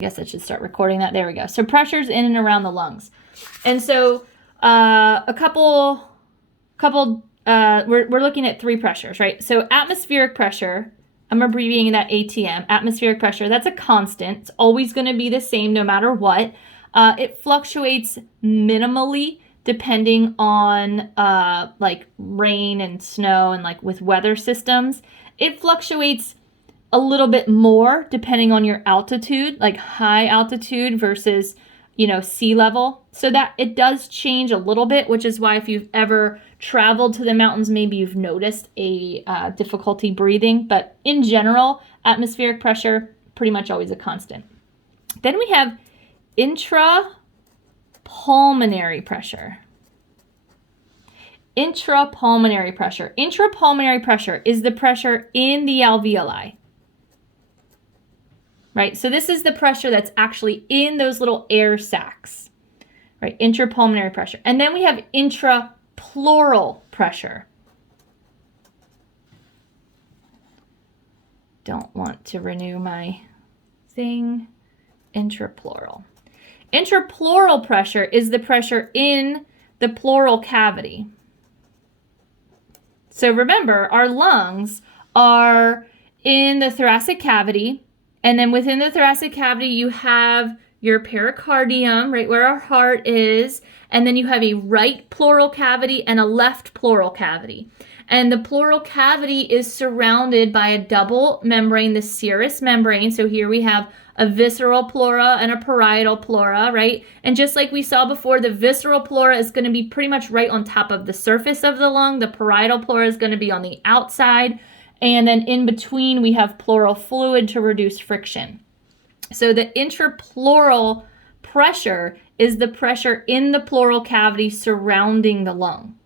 I guess I should start recording that. There we go. So pressures in and around the lungs. And so we're looking at 3 pressures, right? So atmospheric pressure, I'm abbreviating that ATM, atmospheric pressure, that's a constant. It's always going to be the same no matter what. It fluctuates minimally depending on like rain and snow and like with weather systems. It fluctuates a little bit more depending on your altitude, like high altitude versus, sea level. So that it does change a little bit, which is why if you've ever traveled to the mountains, maybe you've noticed a difficulty breathing. But in general, atmospheric pressure, pretty much always a constant. Then we have intrapulmonary pressure. Intrapulmonary pressure. Intrapulmonary pressure is the pressure in the alveoli. Right? So this is the pressure that's actually in those little air sacs. Right? Intrapulmonary pressure. And then we have intrapleural pressure. Don't want to renew my thing. Intrapleural. Intrapleural pressure is the pressure in the pleural cavity. So remember, our lungs are in the thoracic cavity, and then within the thoracic cavity, you have your pericardium, right where our heart is, and then you have a right pleural cavity and a left pleural cavity. And the pleural cavity is surrounded by a double membrane, the serous membrane. So here we have a visceral pleura and a parietal pleura, right? And just like we saw before, the visceral pleura is going to be pretty much right on top of the surface of the lung. The parietal pleura is going to be on the outside. And then in between, we have pleural fluid to reduce friction. So the intrapleural pressure is the pressure in the pleural cavity surrounding the lung,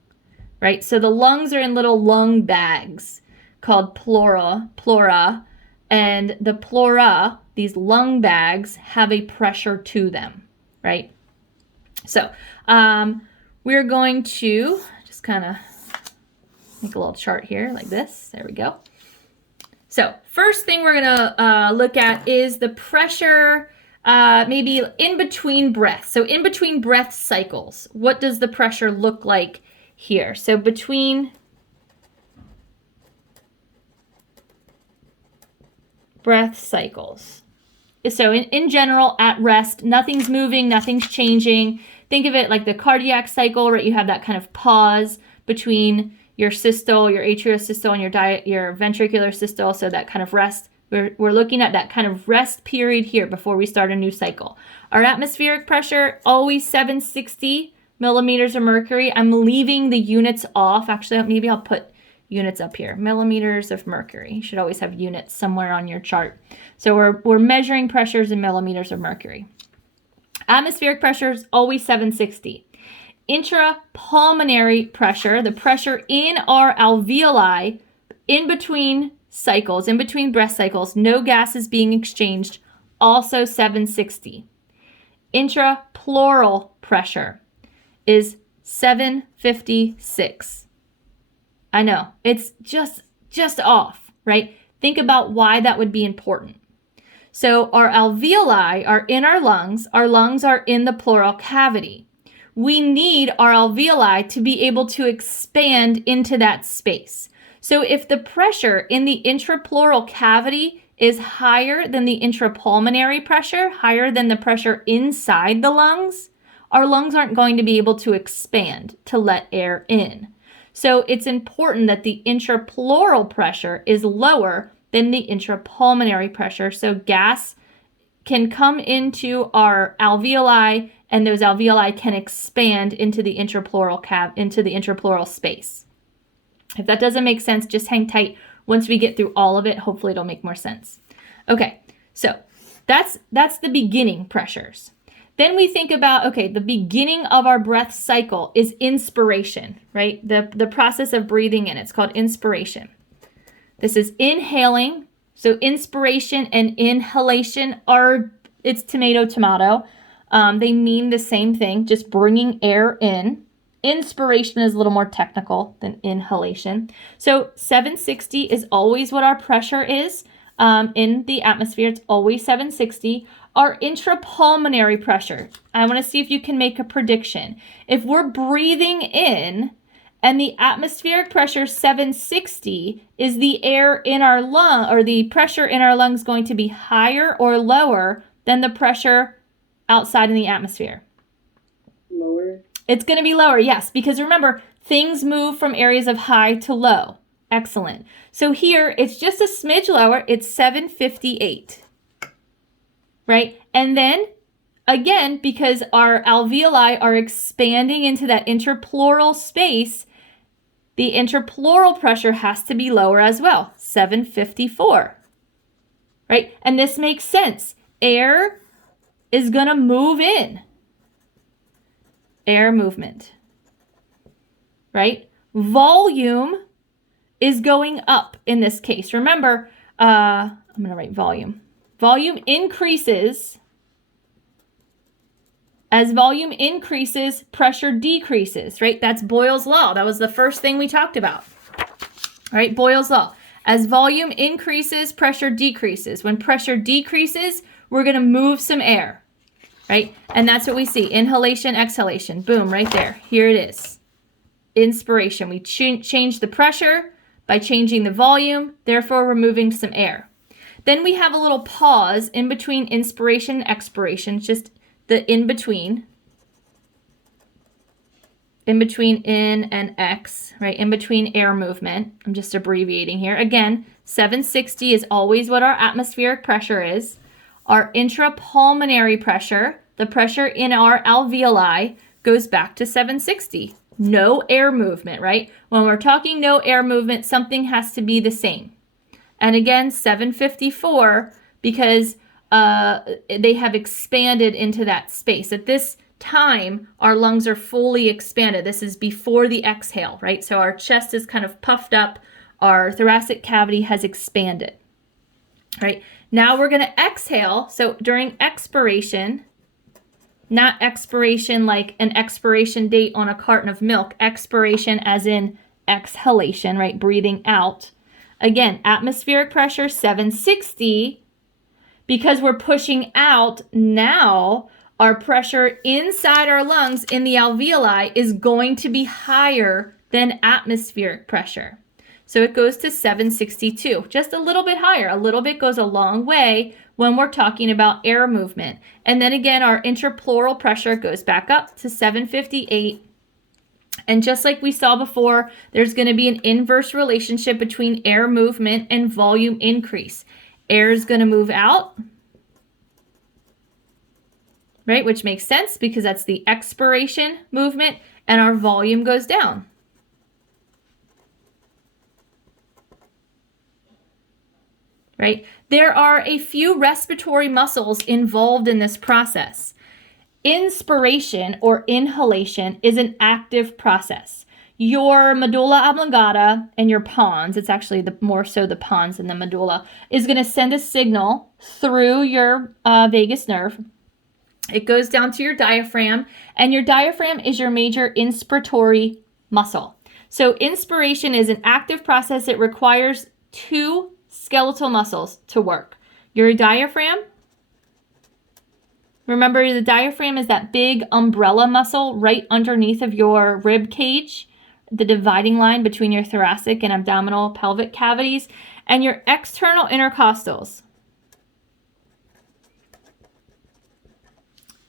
right? So the lungs are in little lung bags called pleura, and the pleura, these lung bags, have a pressure to them, right? So we're going to just kind of make a little chart here like this. There we go. So first thing we're going to look at is the pressure maybe in between breaths. So in between breath cycles, what does the pressure look like here? So between breath cycles. So in general, at rest, nothing's moving, nothing's changing. Think of it like the cardiac cycle, right? You have that kind of pause between your systole, your atriosystole, and your ventricular systole. So that kind of rest. We're looking at that kind of rest period here before we start a new cycle. Our atmospheric pressure, always 760 millimeters of mercury. I'm leaving the units off. Actually, maybe I'll put units up here. Millimeters of mercury. You should always have units somewhere on your chart. So we're measuring pressures in millimeters of mercury. Atmospheric pressure is always 760. Intrapulmonary pressure, the pressure in our alveoli, in between cycles, in between breath cycles, no gas is being exchanged, also 760. Intrapleural pressure is 756. I know, it's just off, right? Think about why that would be important. So our alveoli are in our lungs are in the pleural cavity. We need our alveoli to be able to expand into that space. So if the pressure in the intrapleural cavity is higher than the intrapulmonary pressure, higher than the pressure inside the lungs, our lungs aren't going to be able to expand to let air in. So it's important that the intrapleural pressure is lower than the intrapulmonary pressure. So gas can come into our alveoli, and those alveoli can expand into the intrapleural space. If that doesn't make sense, just hang tight. Once we get through all of it, hopefully it'll make more sense. Okay, so that's the beginning pressures. Then we think about, okay, the beginning of our breath cycle is inspiration, right? The process of breathing in. It's called inspiration. This is inhaling. So inspiration and inhalation it's tomato. They mean the same thing, just bringing air in. Inspiration is a little more technical than inhalation. So 760 is always what our pressure is in the atmosphere. It's always 760. Our intrapulmonary pressure. I want to see if you can make a prediction. If we're breathing in and the atmospheric pressure 760, is the air in our lung or the pressure in our lungs going to be higher or lower than the pressure outside in the atmosphere? Lower. It's going to be lower, yes, because remember, things move from areas of high to low. Excellent. So here, it's just a smidge lower. It's 758, right? And then, again, because our alveoli are expanding into that interpleural space, the interpleural pressure has to be lower as well, 754, right? And this makes sense. Air is going to move in. Air movement, right? Volume is going up in this case. Remember, I'm going to write volume. Volume increases. As volume increases, pressure decreases, right? That's Boyle's law. That was the first thing we talked about, right? Boyle's law. As volume increases, pressure decreases. When pressure decreases, we're going to move some air, right? And that's what we see. Inhalation, exhalation. Boom, right there. Here it is. Inspiration. We change the pressure by changing the volume. Therefore, we're moving some air. Then we have a little pause in between inspiration and expiration. It's just the in-between in and X, right? In between air movement. I'm just abbreviating here. Again, 760 is always what our atmospheric pressure is. Our intrapulmonary pressure, the pressure in our alveoli, goes back to 760. No air movement, right? When we're talking no air movement, something has to be the same. And again, 754, because they have expanded into that space. At this time, our lungs are fully expanded. This is before the exhale, right? So our chest is kind of puffed up. Our thoracic cavity has expanded, right? Now we're going to exhale. So during expiration, not expiration like an expiration date on a carton of milk, expiration as in exhalation, right? Breathing out. Again, atmospheric pressure 760. Because we're pushing out now, our pressure inside our lungs in the alveoli is going to be higher than atmospheric pressure. So it goes to 762, just a little bit higher. A little bit goes a long way when we're talking about air movement. And then again, our intrapleural pressure goes back up to 758. And just like we saw before, there's going to be an inverse relationship between air movement and volume increase. Air is going to move out, right? Which makes sense because that's the expiration movement, and our volume goes down. Right? There are a few respiratory muscles involved in this process. Inspiration or inhalation is an active process. Your medulla oblongata and your pons, it's actually more so the pons than the medulla, is going to send a signal through your vagus nerve. It goes down to your diaphragm, and your diaphragm is your major inspiratory muscle. So inspiration is an active process. It requires two skeletal muscles to work. Your diaphragm. Remember, the diaphragm is that big umbrella muscle right underneath of your rib cage, the dividing line between your thoracic and abdominal pelvic cavities, and your external intercostals.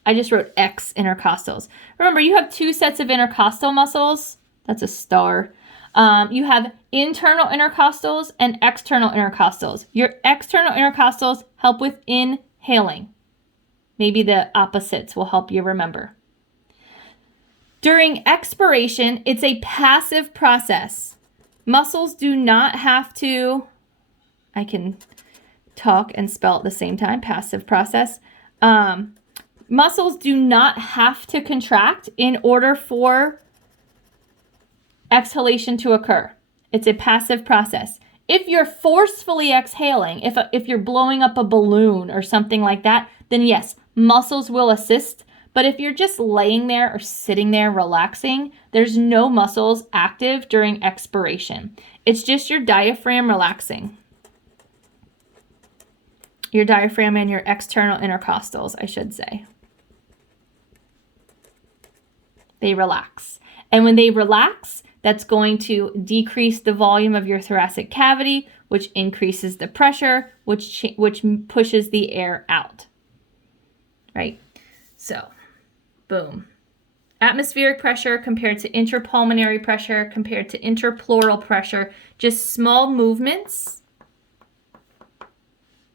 I just wrote X intercostals. Remember, you have two sets of intercostal muscles. That's a star. You have internal intercostals and external intercostals. Your external intercostals help with inhaling. Maybe the opposites will help you remember. During expiration, it's a passive process. Muscles do not have to, I can talk and spell at the same time, passive process. Muscles do not have to contract in order for exhalation to occur. It's a passive process. If you're forcefully exhaling, if you're blowing up a balloon or something like that, then yes, muscles will assist. But if you're just laying there or sitting there relaxing, there's no muscles active during expiration. It's just your diaphragm relaxing. Your diaphragm and your external intercostals, I should say. They relax. And when they relax, that's going to decrease the volume of your thoracic cavity, which increases the pressure, which pushes the air out. Right? So, boom. Atmospheric pressure compared to intrapulmonary pressure compared to interpleural pressure, just small movements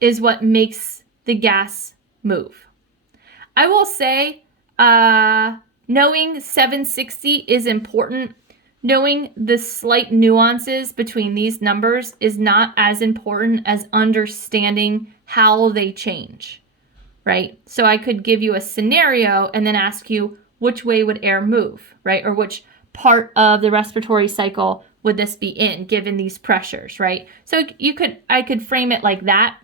is what makes the gas move. I will say, knowing 760 is important. Knowing the slight nuances between these numbers is not as important as understanding how they change, right? So I could give you a scenario and then ask you which way would air move, right? Or which part of the respiratory cycle would this be in given these pressures, right? So I could frame it like that.